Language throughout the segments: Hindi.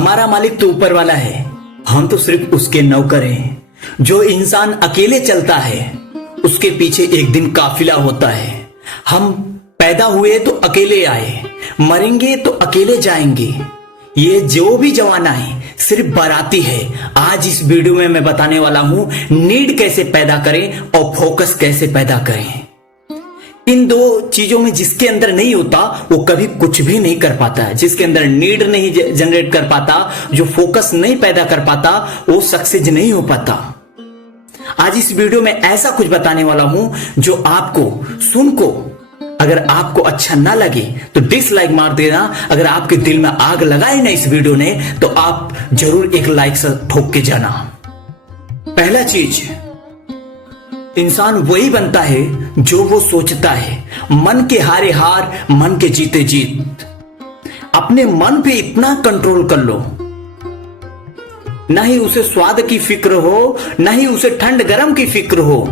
हमारा मालिक तो ऊपर वाला है, हम तो सिर्फ उसके नौकर हैं। जो इंसान अकेले चलता है उसके पीछे एक दिन काफिला होता है। हम पैदा हुए तो अकेले आए, मरेंगे तो अकेले जाएंगे। ये जो भी जमाना है सिर्फ बाराती है। आज इस वीडियो में मैं बताने वाला हूं नीड कैसे पैदा करें और फोकस कैसे पैदा करें। इन दो चीजों में जिसके अंदर नहीं होता वो कभी कुछ भी नहीं कर पाता है। जिसके अंदर नीड नहीं जनरेट कर पाता, जो फोकस नहीं पैदा कर पाता, वो सक्सेस नहीं हो पाता। आज इस वीडियो में ऐसा कुछ बताने वाला हूं जो आपको सुन को अगर आपको अच्छा ना लगे तो डिसलाइक मार देना। अगर आपके दिल में आग लगाई ना इस वीडियो ने तो आप जरूर एक लाइक से ठोक के जाना। पहला चीज, इंसान वही बनता है जो वो सोचता है। मन के हारे हार, मन के जीते जीत। अपने मन पे इतना कंट्रोल कर लो, ना ही उसे स्वाद की फिक्र हो, ना ही उसे ठंड गरम की फिक्र हो,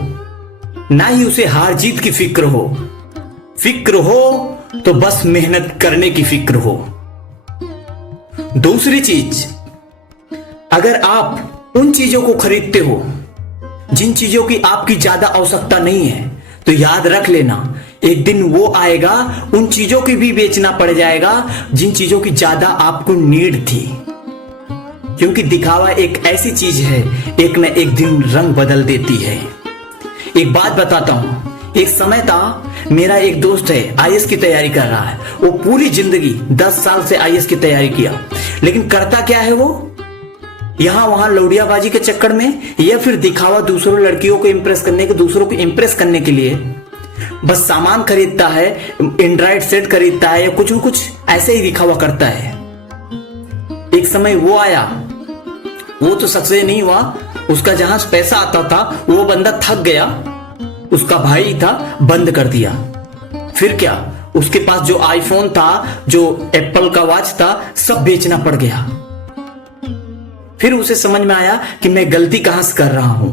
ना ही उसे हार जीत की फिक्र हो। फिक्र हो तो बस मेहनत करने की फिक्र हो। दूसरी चीज, अगर आप उन चीजों को खरीदते हो जिन चीजों की आपकी ज्यादा आवश्यकता नहीं है तो याद रख लेना एक दिन वो आएगा, उन चीजों की भी बेचना पड़ जाएगा जिन चीजों की ज्यादा आपको नीड थी। क्योंकि दिखावा एक ऐसी चीज है, एक न एक दिन रंग बदल देती है। एक बात बताता हूं, एक समय था, मेरा एक दोस्त है आईएएस की तैयारी कर रहा है। वो पूरी जिंदगी 10 साल से आईएएस की तैयारी किया, लेकिन करता क्या है वो, यहां वहां लौड़ियाबाजी के चक्कर में या फिर दिखावा, दूसरों लड़कियों को इंप्रेस करने के, दूसरों को इंप्रेस करने के लिए बस सामान खरीदता है, एंड्रॉइड सेट खरीदता है या कुछ न कुछ ऐसे ही दिखावा करता है। एक समय वो आया, वो तो सक्सेस नहीं हुआ, उसका जहां पैसा आता था वो बंदा थक गया, उसका भाई था, बंद कर दिया। फिर क्या, उसके पास जो आईफोन था, जो एप्पल का वॉच था, सब बेचना पड़ गया। फिर उसे समझ में आया कि मैं गलती कहां से कर रहा हूं।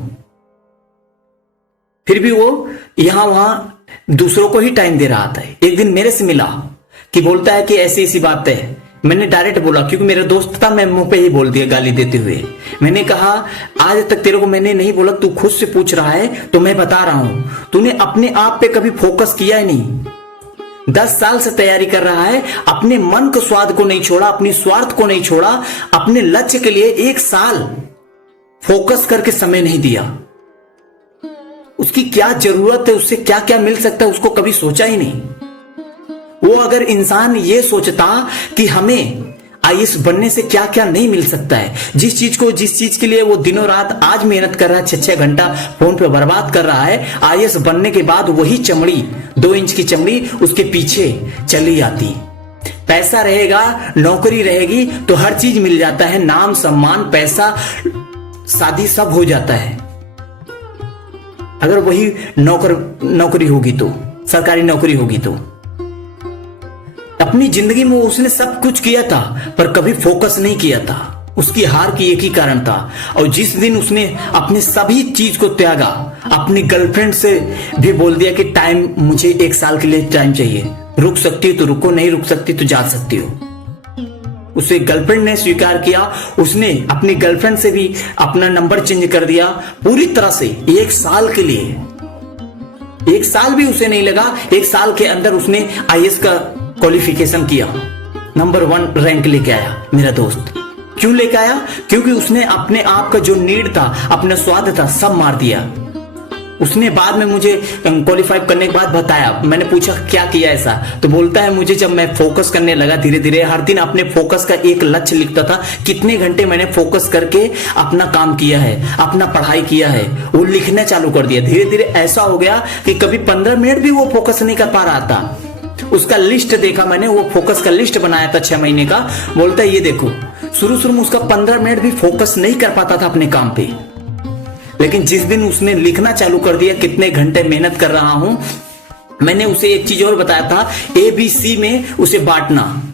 फिर भी वो यहां वहां दूसरों को ही टाइम दे रहा था। एक दिन मेरे से मिला कि बोलता है कि ऐसी ऐसी बात है। मैंने डायरेक्ट बोला, क्योंकि मेरा दोस्त था, मैं मुंह पे ही बोल दिया गाली देते हुए। मैंने कहा आज तक तेरे को मैंने नहीं बोला, तू खुद से पूछ रहा है तो मैं बता रहा हूं, तूने अपने आप पे कभी फोकस किया ही नहीं। 10 साल से तैयारी कर रहा है, अपने मन के स्वाद को नहीं छोड़ा, अपनी स्वार्थ को नहीं छोड़ा, अपने लक्ष्य के लिए 1 साल फोकस करके समय नहीं दिया। उसकी क्या जरूरत है, उससे क्या क्या मिल सकता है, उसको कभी सोचा ही नहीं। वो अगर इंसान ये सोचता कि हमें आईएएस बनने से क्या क्या नहीं मिल सकता है, जिस चीज के लिए वो दिनों रात आज मेहनत कर रहा है, 6-6 घंटा फोन पे बर्बाद कर रहा है, आईएएस बनने के बाद वही चमड़ी, 2 इंच की चमड़ी उसके पीछे चली आती। पैसा रहेगा, नौकरी रहेगी तो हर चीज मिल जाता है, नाम सम्मान पैसा शादी सब हो जाता है। अगर वही नौकरी होगी तो, सरकारी नौकरी होगी तो। अपनी जिंदगी में उसने सब कुछ किया था पर कभी फोकस नहीं किया था। उसकी हार की एक ही कारण था, और जिस दिन उसने अपने सभी चीज को त्यागा, अपनी गर्लफ्रेंड से भी बोल दिया कि टाइम, मुझे 1 साल के लिए टाइम चाहिए, रुक सकती हो तो रुको, नहीं रुक सकती तो जा सकती हो। उसे गर्लफ्रेंड ने स्वीकार किया, उसने अपनी गर्लफ्रेंड से भी अपना नंबर चेंज कर दिया पूरी तरह से 1 साल के लिए। 1 साल भी उसे नहीं लगा, 1 साल के अंदर उसने आईएएस का क्वालिफिकेशन किया, नंबर 1 रैंक लेके आया मेरा दोस्त। क्यों लेके आया? क्योंकि उसने अपने आप का जो नीड था, अपना स्वाद था, सब मार दिया। उसने बाद में मुझे क्वालिफाई करने के बाद बताया, मैंने पूछा क्या किया ऐसा, तो बोलता है मुझे जब मैं फोकस करने लगा धीरे धीरे, हर दिन अपने फोकस का एक लक्ष्य लिखता था, कितने घंटे मैंने फोकस करके अपना काम किया है, अपना पढ़ाई किया है, वो लिखना चालू कर दिया। धीरे धीरे ऐसा हो गया कि कभी 15 मिनट भी वो फोकस नहीं कर पा रहा था। उसका लिस्ट देखा मैंने, वो फोकस का लिस्ट बनाया था 6 महीने का। बोलता है ये देखो, शुरू में उसका 15 मिनट भी फोकस नहीं कर पाता था अपने काम पे, लेकिन जिस दिन उसने लिखना चालू कर दिया कितने घंटे मेहनत कर रहा हूं, मैंने उसे एक चीज और बताया था, ABC में उसे बांटना।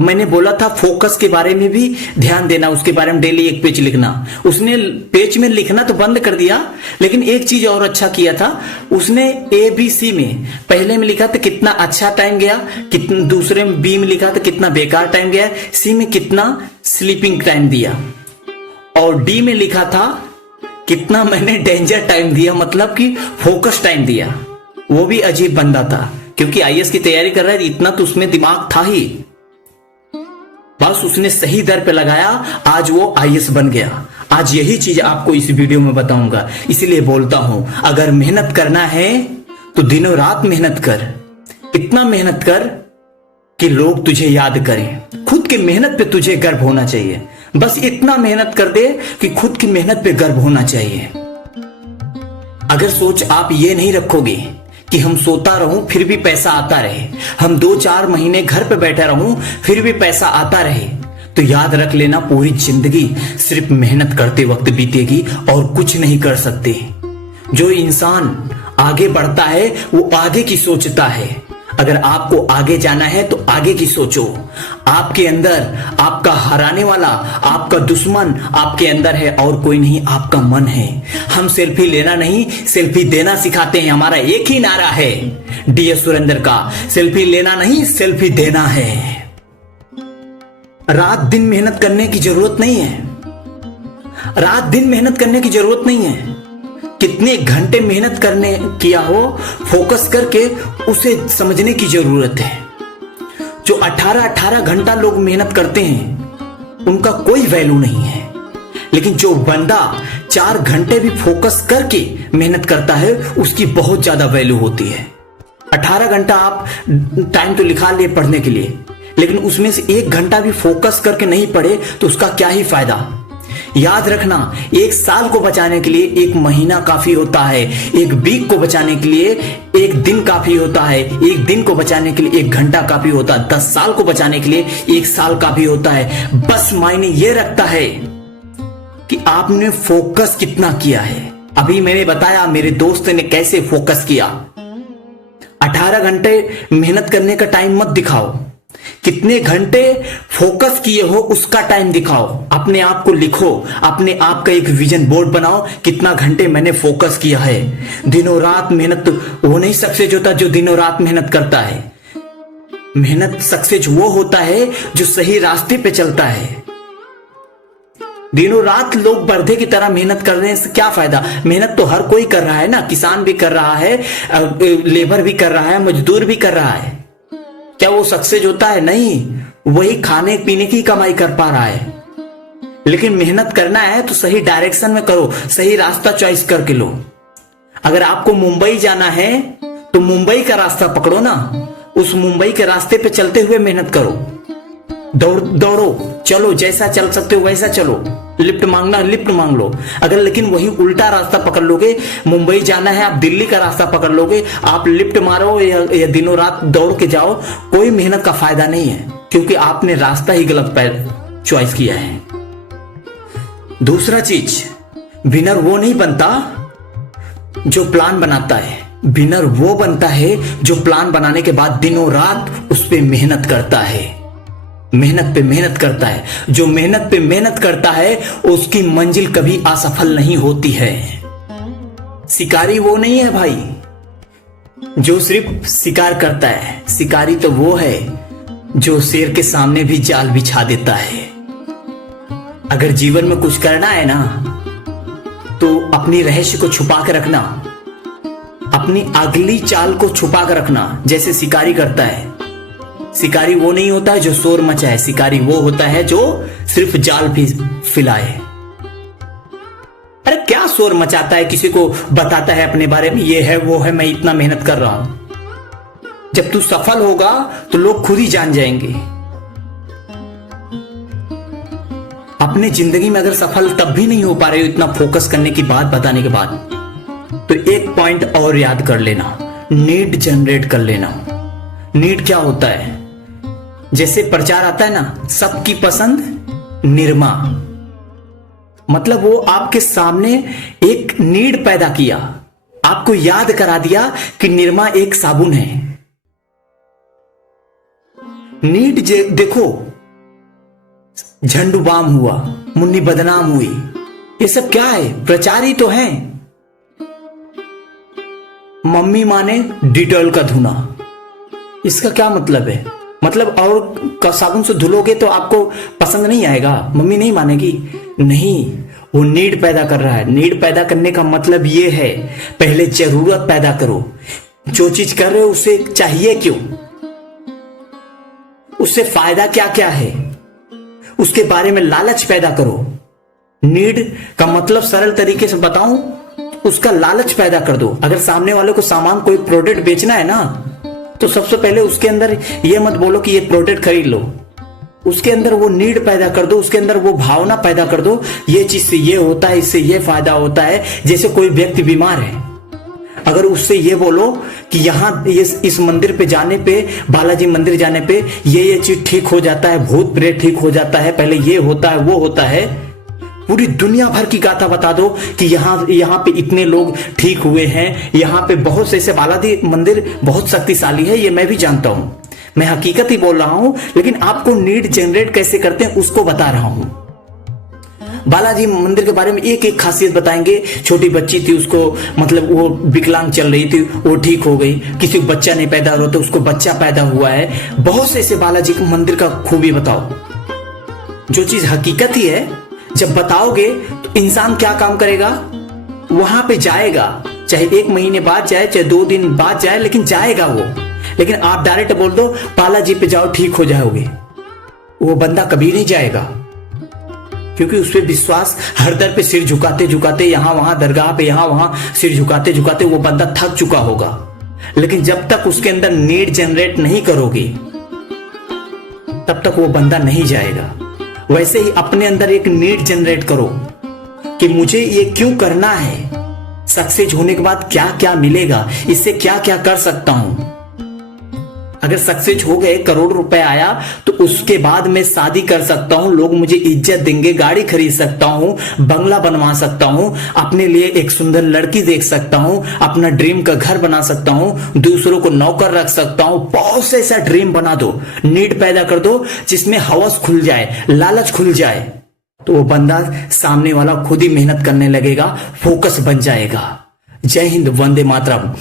मैंने बोला था फोकस के बारे में भी ध्यान देना, उसके बारे में डेली 1 पेज लिखना। उसने पेज में लिखना तो बंद कर दिया, लेकिन एक चीज और अच्छा किया था, उसने ABC में पहले में लिखा था कितना अच्छा टाइम गया, कितना दूसरे में B में लिखा था कितना बेकार टाइम गया, C में कितना स्लीपिंग टाइम दिया, और डी में लिखा था कितना मैंने डेंजर टाइम दिया, मतलब कि फोकस टाइम दिया। वो भी अजीब बंदा था, क्योंकि आईएएस की तैयारी कर रहा है, इतना तो उसमें दिमाग था ही, बस उसने सही दर पे लगाया, आज वो आईएएस बन गया। आज यही चीज आपको इस वीडियो में बताऊंगा, इसलिए बोलता हूं अगर मेहनत करना है तो दिनों रात मेहनत कर, इतना मेहनत कर कि लोग तुझे याद करें। खुद की मेहनत पे तुझे गर्व होना चाहिए, बस इतना मेहनत कर दे कि खुद की मेहनत पे गर्व होना चाहिए। अगर सोच आप ये नहीं रखोगे कि हम सोता रहूं फिर भी पैसा आता रहे, हम 2-4 महीने घर पे बैठा रहूं फिर भी पैसा आता रहे, तो याद रख लेना पूरी जिंदगी सिर्फ मेहनत करते वक्त बीतेगी और कुछ नहीं कर सकते। जो इंसान आगे बढ़ता है वो आगे की सोचता है। अगर आपको आगे जाना है तो आगे की सोचो। आपके अंदर आपका हराने वाला, आपका दुश्मन आपके अंदर है और कोई नहीं, आपका मन है। हम सेल्फी लेना नहीं, सेल्फी देना सिखाते हैं। हमारा एक ही नारा है डीएस सुरेंद्र का, सेल्फी लेना नहीं सेल्फी देना है। रात दिन मेहनत करने की जरूरत नहीं है, रात दिन मेहनत करने की जरूरत नहीं है। कितने घंटे मेहनत करने किया हो, फोकस करके उसे समझने की जरूरत है। जो 18-18 घंटा लोग मेहनत करते हैं उनका कोई वैल्यू नहीं है, लेकिन जो बंदा 4 घंटे भी फोकस करके मेहनत करता है उसकी बहुत ज्यादा वैल्यू होती है। 18 घंटा आप टाइम तो लिखा लिए पढ़ने के लिए, लेकिन उसमें से 1 घंटा भी फोकस करके नहीं पढ़े तो उसका क्या ही फायदा। याद रखना, 1 साल को बचाने के लिए 1 महीना काफी होता है, 1 वीक को बचाने के लिए 1 दिन काफी होता है, 1 दिन को बचाने के लिए 1 घंटा काफी होता है, 10 साल को बचाने के लिए 1 साल काफी होता है। बस मायने ये रखता है कि आपने फोकस कितना किया है। अभी मैंने बताया मेरे दोस्त ने कैसे फोकस किया। 18 घंटे मेहनत करने का टाइम मत दिखाओ, कितने घंटे फोकस किए हो उसका टाइम दिखाओ। अपने आप को लिखो, अपने आप का एक विजन बोर्ड बनाओ, कितना घंटे मैंने फोकस किया है। दिनों रात मेहनत वो नहीं सक्सेस होता जो दिनों रात मेहनत करता है। मेहनत सक्सेस वो होता है जो सही रास्ते पे चलता है। दिनों रात लोग बर्धे की तरह मेहनत करने से क्या फायदा। मेहनत तो हर कोई कर रहा है ना, किसान भी कर रहा है, लेबर भी कर रहा है, मजदूर भी कर रहा है। क्या वो सक्सेस होता है? नहीं, वही खाने पीने की कमाई कर पा रहा है। लेकिन मेहनत करना है तो सही डायरेक्शन में करो, सही रास्ता चॉइस करके लो। अगर आपको मुंबई जाना है तो मुंबई का रास्ता पकड़ो ना, उस मुंबई के रास्ते पे चलते हुए मेहनत करो। दौड़ो, चलो, जैसा चल सकते हो वैसा चलो। लिफ्ट मांगना लिफ्ट मांग लो। अगर लेकिन वही उल्टा रास्ता पकड़ लोगे, मुंबई जाना है आप दिल्ली का रास्ता पकड़ लोगे, आप लिफ्ट मारो या दिनों रात दौड़ के जाओ, कोई मेहनत का फायदा नहीं है, क्योंकि आपने रास्ता ही गलत चॉइस किया है। दूसरा चीज, विनर वो नहीं बनता जो प्लान बनाता है, विनर वो बनता है जो प्लान बनाने के बाद दिनों रात उस पर मेहनत करता है, मेहनत पे मेहनत करता है। जो मेहनत पे मेहनत करता है उसकी मंजिल कभी असफल नहीं होती है। शिकारी वो नहीं है भाई जो सिर्फ शिकार करता है, शिकारी तो वो है जो शेर के सामने भी जाल बिछा देता है। अगर जीवन में कुछ करना है ना तो अपनी रहस्य को छुपा के रखना, अपनी अगली चाल को छुपा कर रखना, जैसे शिकारी करता है। शिकारी वो नहीं होता है जो शोर मचाए, शिकारी वो होता है जो सिर्फ जाल भी फैलाए। अरे क्या शोर मचाता है, किसी को बताता है अपने बारे में, ये है वो है, मैं इतना मेहनत कर रहा हूं। जब तू सफल होगा तो लोग खुद ही जान जाएंगे। अपने जिंदगी में अगर सफल तब भी नहीं हो पा रहे हो इतना फोकस करने की बात बताने के बाद, तो एक पॉइंट और याद कर लेना, नीड जनरेट कर लेना। नीड क्या होता है? जैसे प्रचार आता है ना, सबकी पसंद निरमा, मतलब वो आपके सामने एक नीड पैदा किया, आपको याद करा दिया कि निरमा एक साबुन है। नीड देखो, झंडू बाम हुआ, मुन्नी बदनाम हुई, ये सब क्या है? प्रचार ही तो है। मम्मी माने डिटॉल का धुना, इसका क्या मतलब है? मतलब और साबुन से धुलोगे तो आपको पसंद नहीं आएगा, मम्मी नहीं मानेगी। नहीं, वो नीड पैदा कर रहा है। नीड पैदा करने का मतलब ये है, पहले जरूरत पैदा करो। जो चीज कर रहे हो उसे चाहिए क्यों, उससे फायदा क्या क्या है, उसके बारे में लालच पैदा करो। नीड का मतलब सरल तरीके से बताऊं, उसका लालच पैदा कर दो। अगर सामने वाले को सामान कोई प्रोडक्ट बेचना है ना, तो सबसे पहले उसके अंदर ये मत बोलो कि ये प्रोडक्ट खरीद लो, उसके अंदर वो नीड पैदा कर दो, उसके अंदर वो भावना पैदा कर दो, ये चीज से ये होता है, इससे ये फायदा होता है। जैसे कोई व्यक्ति बीमार है, अगर उससे ये बोलो कि यहाँ इस मंदिर पे जाने पे, बालाजी मंदिर जाने पे ये चीज ठीक हो जाता है, भूत प्रेत ठीक हो जाता है, पहले ये होता है वो होता है, पूरी दुनिया भर की गाथा बता दो कि यहाँ पे इतने लोग ठीक हुए हैं, यहाँ पे बहुत से ऐसे, बालाजी मंदिर बहुत शक्तिशाली है, ये मैं भी जानता हूं, मैं हकीकत ही बोल रहा हूं, लेकिन आपको नीड जनरेट कैसे करते हैं उसको बता रहा हूं। बालाजी मंदिर के बारे में एक एक खासियत बताएंगे। छोटी बच्ची थी, उसको मतलब वो विकलांग चल रही थी, वो ठीक हो गई। किसी को बच्चा नहीं पैदा हो रहा तो उसको बच्चा पैदा हुआ है। बहुत से ऐसे बालाजी के मंदिर का खूबी बताओ। जो चीज हकीकत ही है, जब बताओगे तो इंसान क्या काम करेगा, वहां पे जाएगा, चाहे 1 महीने बाद जाए, चाहे 2 दिन बाद जाए, लेकिन जाएगा वो। लेकिन आप डायरेक्ट बोल दो बालाजी पे जाओ ठीक हो जाओगे, वो बंदा कभी नहीं जाएगा, क्योंकि उस पर विश्वास, हर दर पे सिर झुकाते झुकाते, यहां वहां दरगाह पे यहां वहां सिर झुकाते झुकाते वो बंदा थक चुका होगा। लेकिन जब तक उसके अंदर नीड जनरेट नहीं करोगे तब तक वो बंदा नहीं जाएगा। वैसे ही अपने अंदर एक नीड जनरेट करो कि मुझे ये क्यों करना है, सक्सेस होने के बाद क्या क्या मिलेगा, इससे क्या क्या कर सकता हूं। अगर सक्सेस हो गए, करोड़ रुपए आया, तो उसके बाद मैं शादी कर सकता हूं, लोग मुझे इज्जत देंगे, गाड़ी खरीद सकता हूं, बंगला बनवा सकता हूं, अपने लिए एक सुंदर लड़की देख सकता हूं, अपना ड्रीम का घर बना सकता हूं, दूसरों को नौकर रख सकता हूं। बहुत से ऐसा ड्रीम बना दो, नीड पैदा कर दो, जिसमें हवस खुल जाए, लालच खुल जाए, तो वो बंदा सामने वाला खुद ही मेहनत करने लगेगा, फोकस बन जाएगा। जय हिंद, वंदे मातरम।